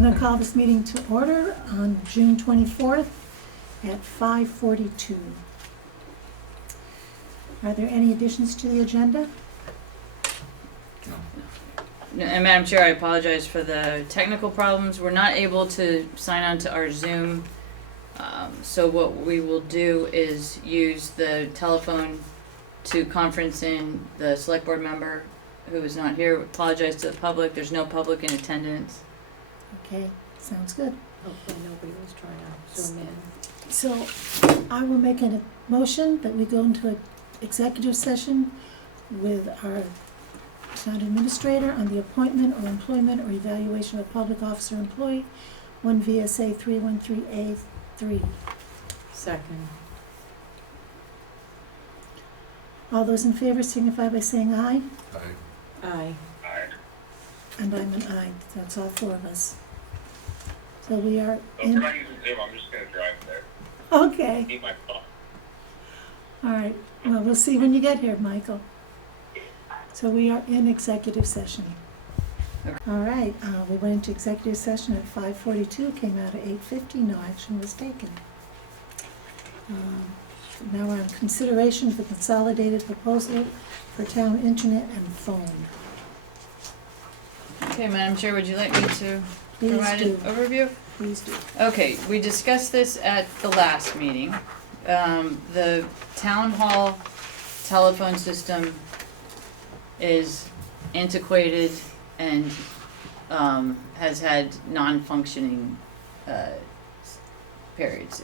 I'm going to call this meeting to order on June 24th at 5:42. Are there any additions to the agenda? And Madam Chair, I apologize for the technical problems. We're not able to sign on to our Zoom. So what we will do is use the telephone to conference in the select board member who is not here. Apologize to the public. There's no public in attendance. Okay, sounds good. Hopefully nobody was trying to zoom in. So I will make a motion that we go into an executive session with our town administrator on the appointment or employment or evaluation of a public officer or employee, 1 VSA 313A3. Second. All those in favor signify by saying aye. Aye. And I'm an aye. That's all four of us. So we are So if in. we're not using Zoom, I'm just gonna drive there. Okay. Keep my phone. All right. Well, we'll see when you get here, Michael. So we are in executive session. All right. We went into executive session at 5:42. Came out at 8:50. No action was taken. Now we're on consideration of the consolidated proposal for town internet and phone. Okay, Madam Chair, would you like me to Please provide an do. overview? Please do. Okay, we discussed this at the last meeting. The town hall telephone system is antiquated and has had non-functioning periods.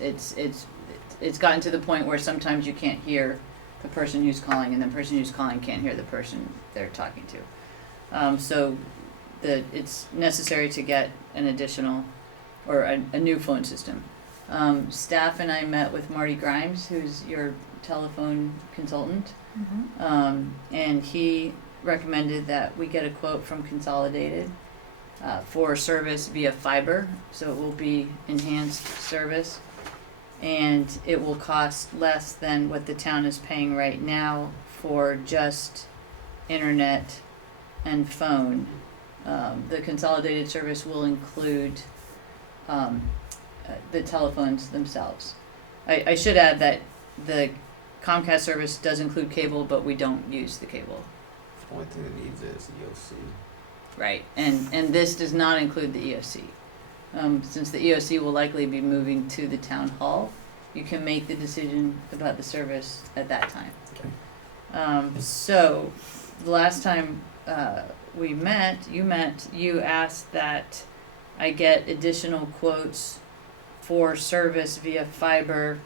It's gotten to the point where sometimes you can't hear the person who's calling, and the person who's calling can't hear the person they're talking to. So it's necessary to get an additional or a new phone system. Staff and I met with Marty Grimes, who's your telephone consultant, and he recommended that we get a quote from Consolidated for service via fiber, so it will be enhanced service, and it will cost less than what the town is paying right now for just internet and phone. The Consolidated service will include the telephones themselves. I should add that the Comcast service does include cable, but we don't use the cable. The only thing that needs it is the EOC. Right, and this does not include the EOC. Since the EOC will likely be moving to the town hall, you can make the decision about the service at that time. Okay. So, the last time we met, you asked that I get additional quotes for service via fiber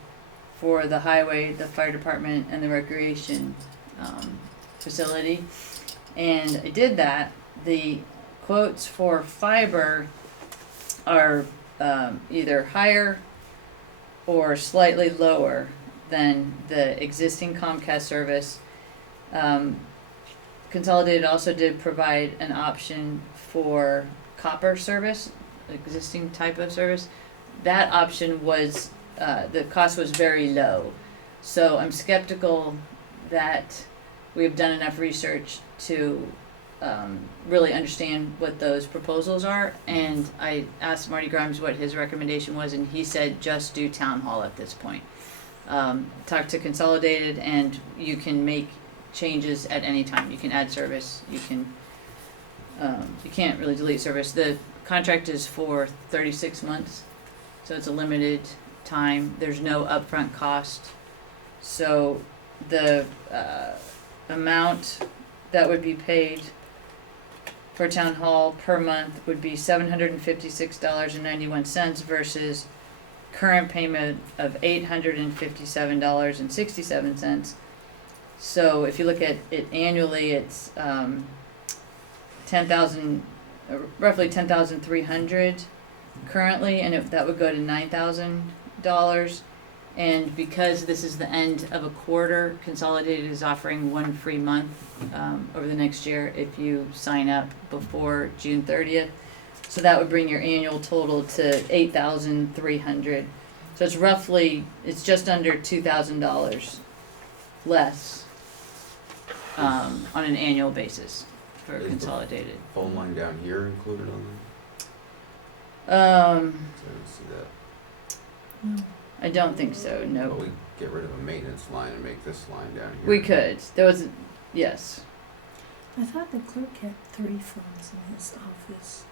for the highway, the fire department, and the recreation facility. And I did that. The quotes for fiber are either higher or slightly lower than the existing Comcast service. Consolidated also did provide an option for copper service, existing type of service. That option was, the cost was very low. So I'm skeptical that we've done enough research to really understand what those proposals are. And I asked Marty Grimes what his recommendation was, and he said just do town hall at this point. Talk to Consolidated, and you can make changes at any time. You can add service. You can't really delete service. The contract is for 36 months, so it's a limited time. There's no upfront cost. So the amount that would be paid for town hall per month would be $756.91 versus current payment of $857.67. So if you look at it annually, it's roughly $10,300 currently, and that would go to $9,000. And because this is the end of a quarter, Consolidated is offering one free month over the next year if you sign up before June 30th. So that would bring your annual total to $8,300. So it's just under $2,000 less on an annual basis for Is the Consolidated. phone line down here included on I didn't see that. No. I don't think so, But no. we get rid of a maintenance line and make this line down here. We could, there was, yes. I thought the clerk had 3 phones in his office.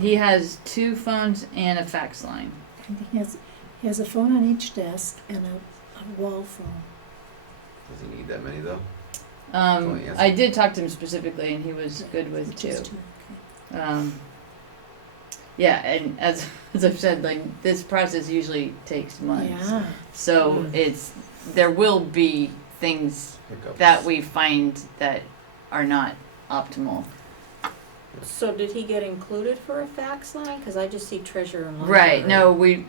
He has 2 phones and a fax line. And he has a phone on each desk and a wall phone. Does he need that many though? Yes. I did talk to him specifically and he was good with 2. Just 2, okay. Yeah, and as I've said, like, this process usually takes months. Yeah. So there will be things Hiccups. that we find that are not optimal. So did he get included for a fax line? Cause I just see treasurer and Right, no, we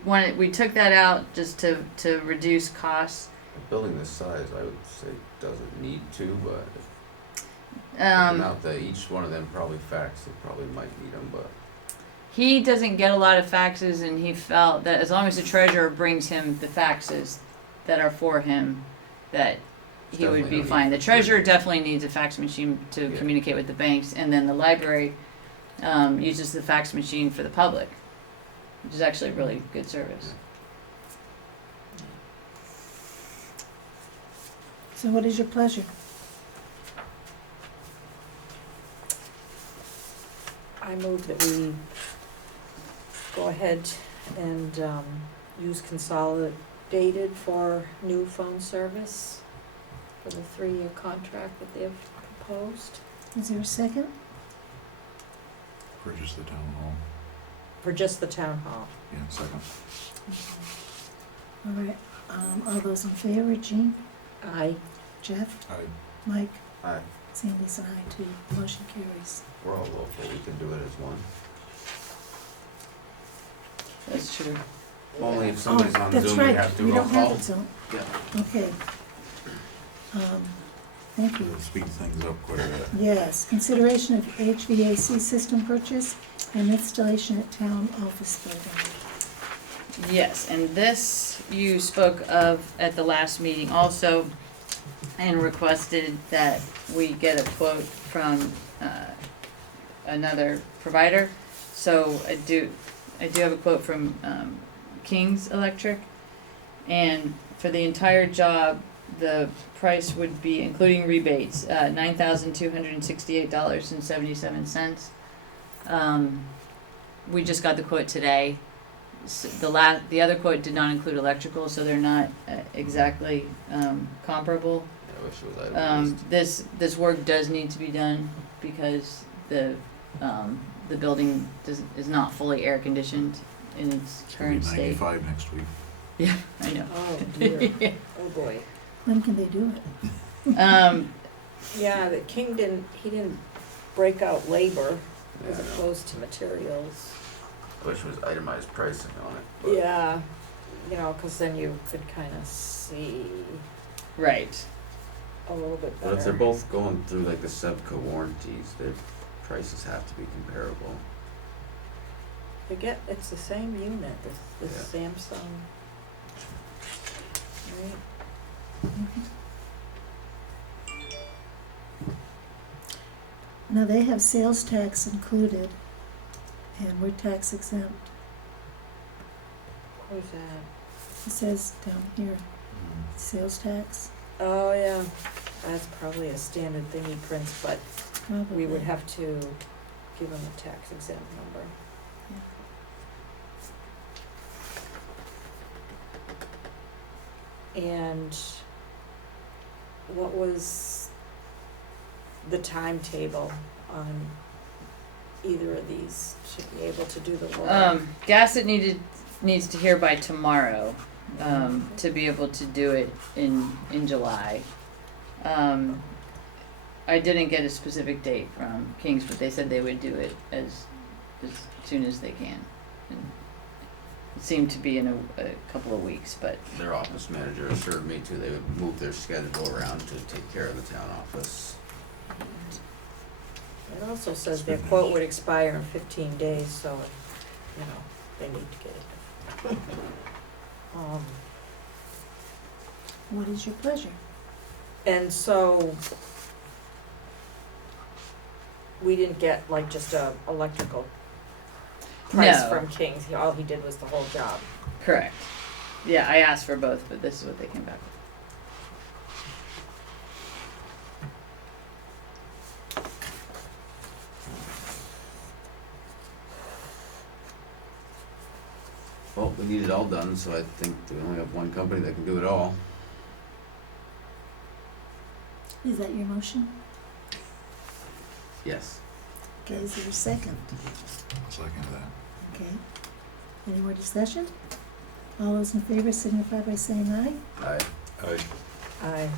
took that out just to reduce costs. A building this size, I would say doesn't need to, but if out that each one of them probably fax, they probably might need them, but. He doesn't get a lot of faxes, and he felt that as long as the treasurer brings him the faxes that are for him, that he would be Definitely fine. The need- treasurer definitely needs a fax machine to Yeah. communicate with the banks, and then the library uses the fax machine for the public, which is actually a really good service. So what is your pleasure? I move that we go ahead and use Consolidated for new phone service for the 3-year contract that they've proposed Is there a second? For just the town hall. for just the town hall. Yeah, second. All right, all those in favor, Jean, Aye. Jeff, I, Mike, Alright, Sandy's an aye too, motion carries. we're all local, we can do it as one. That's true. Only if somebody's on that's Zoom, we right, have to we roll don't have call. it, so, Yeah. okay. Thank you. it'll speed things up quite a bit. Yes, consideration of HVAC system purchase and installation at town office building. Yes, and this you spoke of at the last meeting also, and requested that we get a quote from another provider. So I do have a quote from King's Electric, and for the entire job, the price would be, including rebates, $9,268.77. We just got the quote today. The other quote did not include electrical, so they're not exactly comparable. I wish it was itemized. This work does need to be done because the building is not fully air conditioned in its It's gonna be current state. 95 next week. Yeah, I know. Oh dear. Oh boy. When can they do it? Yeah, the King didn't break out labor as Yeah, I know. opposed to materials. I wish it was itemized pricing on it, but. Yeah, you know, cause then you could kinda see Right. a little bit But better. if they're both going through like the Sevco warranties, their prices have to be comparable. It's the same unit, the Yeah. Samsung. Right? Now, they have sales tax included, and we're tax exempt. Who's that? It says down here, sales tax, Oh, yeah, that's probably a standard thing he prints, but probably. we would have to give him a tax exempt number. And what was the timetable on either of these to be able to do the work? Gassett needs to hear by tomorrow, to be able to do it in July. I didn't get a specific date from King's, but they said they would do it as soon as they can. And it seemed to be in a couple of weeks, but Their office manager assured me too, they would move their schedule around to take care of the town office. It also says their quote would expire in 15 days, so, you know, they need to get it. What is your pleasure? And so, we didn't get like just a electrical price No. from King's, all he did was the whole job. Correct. Yeah, I asked for both, but this is what they came back with. Well, we need it all done, so I think we only have one company that can do it all. Is that your motion? Yes. Okay, is there a second? I'll second that. Okay. Any more discussion? All those in favor signify by saying aye. Aye. I,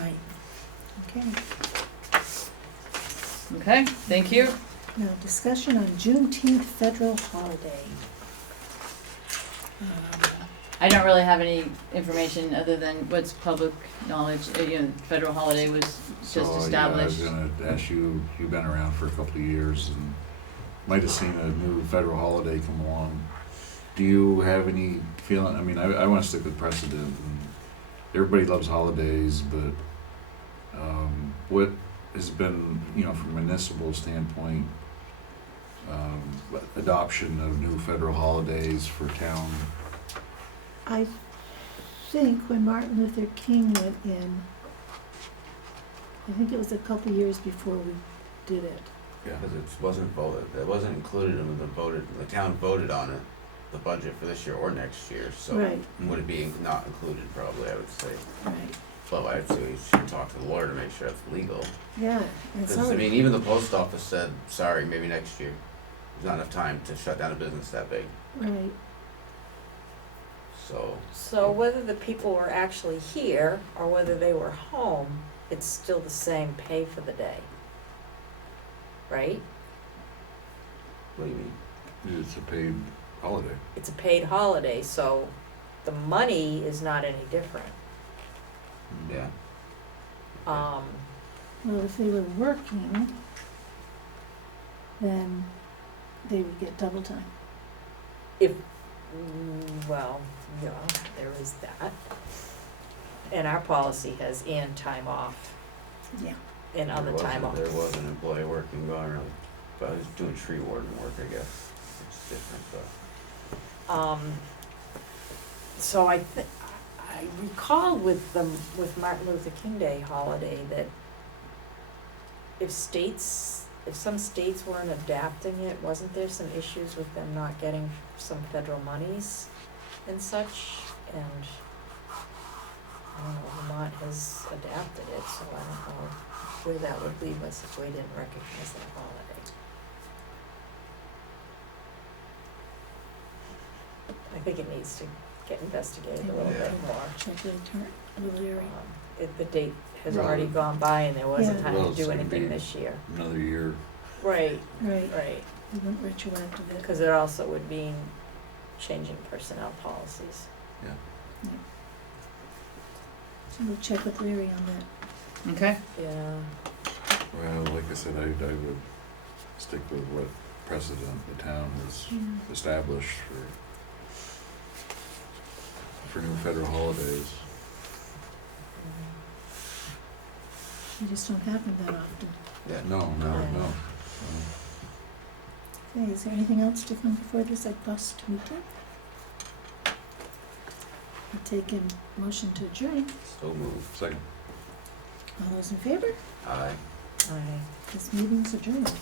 Aye. Okay. Okay, thank you. Now, discussion on Juneteenth federal holiday. I don't really have any information other than what's public knowledge. Federal holiday was just established. Yeah, I was gonna ask you, you've been around for a couple of years and might have seen a new federal holiday come along. Do you have any feeling, I mean, I wanna stick with precedent, and everybody loves holidays, but, what has been, from a municipal standpoint, adoption of new federal holidays for town? I think when Martin Luther King went in, I think it was a couple years before we did it. Yeah. Because it wasn't voted, it wasn't included in the town voted on it, the budget for this year or next year, so. Right. Would it be not included probably, I would say. Right. Well, I'd say we should talk to the lawyer to make sure it's legal. Yeah, and Because, so, I mean, even the post office said, sorry, maybe next year. There's not enough time to shut down a business that big, right, so. so whether the people were actually here or whether they were home, it's still the same pay for the day. Right? What do you mean? It's a paid holiday. It's a paid holiday, so the money is not any different. Yeah. Um, well, if they were working, then they would get double time. well, yeah, there is that. And our policy has and time off Yeah. and other time off. There was an employee working, going around, but I was doing tree warden work, I guess. It's different, but. So I recall with Martin Luther King Day holiday that if some states weren't adapting it, wasn't there some issues with them not getting some federal monies and such? And I don't know, Vermont has adapted it, so I don't know where that would leave us if we didn't recognize that holiday. I think it needs to get investigated a little Yeah. bit more. Check the little area. The date has Well, already gone by and there wasn't Yeah. time Well, to it's do gonna anything be- this year. Another year. Right, Right, right, we went retroactive it. because it also would mean changing personnel policies. So we'll check with Larry on that. Okay. Yeah. Well, like I said, I would stick with what precedent the town has established for new federal holidays. They just don't happen that often. Yeah. No. Okay, is there anything else to come before this august meeting? I'll take a motion to adjourn. So moved. Second. All those in favor? Aye. Aye. This meeting's adjourned.